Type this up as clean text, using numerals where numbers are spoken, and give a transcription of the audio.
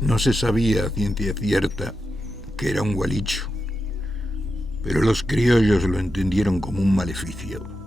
No se sabía a ciencia cierta que era un gualicho, pero los criollos lo entendieron como un maleficio.